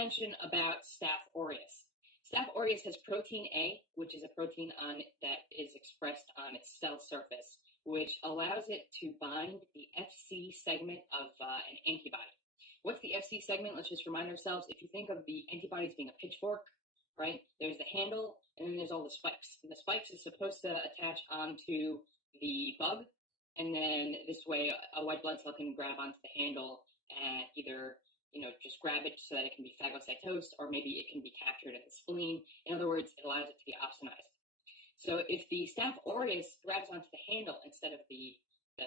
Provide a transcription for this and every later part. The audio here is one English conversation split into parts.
mention about Staph aureus. Staph aureus has protein A, which is a protein that is expressed on its cell surface, which allows it to bind the Fc segment of an antibody. What's the Fc segment? Let's just remind ourselves. If you think of the antibodies being a pitchfork, right? There's the handle, and then there's all the spikes. And the spikes is supposed to attach onto the bug, and then this way a white blood cell can grab onto the handle and either just grab it so that it can be phagocytosed, or maybe it can be captured in the spleen. In other words, it allows it to be opsonized. So if the Staph aureus grabs onto the handle instead of the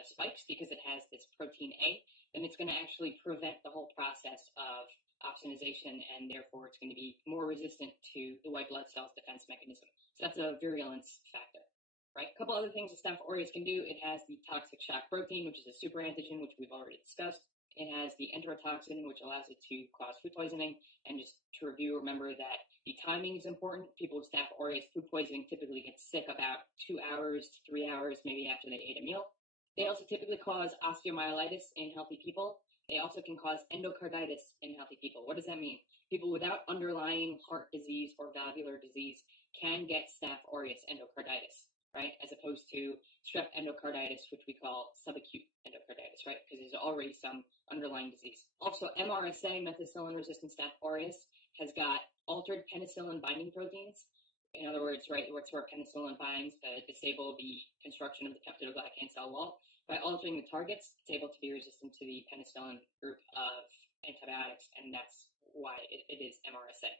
spikes, because it has this protein A, then it's going to actually prevent the whole process of opsonization, and therefore it's going to be more resistant to the white blood cell's defense mechanism. So that's a virulence factor. Right? A couple other things the Staph aureus can do. It has the toxic shock protein, which is a super antigen, which we've already discussed. It has the enterotoxin, which allows it to cause food poisoning. And just to review, remember that the timing is important. People with Staph aureus food poisoning typically get sick about 2 hours to 3 hours, maybe after they ate a meal. They also typically cause osteomyelitis in healthy people. They also can cause endocarditis in healthy people. What does that mean? People without underlying heart disease or valvular disease can get Staph aureus endocarditis, right? As opposed to strep endocarditis, which we call subacute endocarditis, right? Because there's already some underlying disease. Also, MRSA, methicillin-resistant Staph aureus, has got altered penicillin binding proteins. In other words, right, where penicillin binds to disable the construction of the peptidoglycan cell wall. By altering the targets, it's able to be resistant to the penicillin group of antibiotics, and that's why it is MRSA.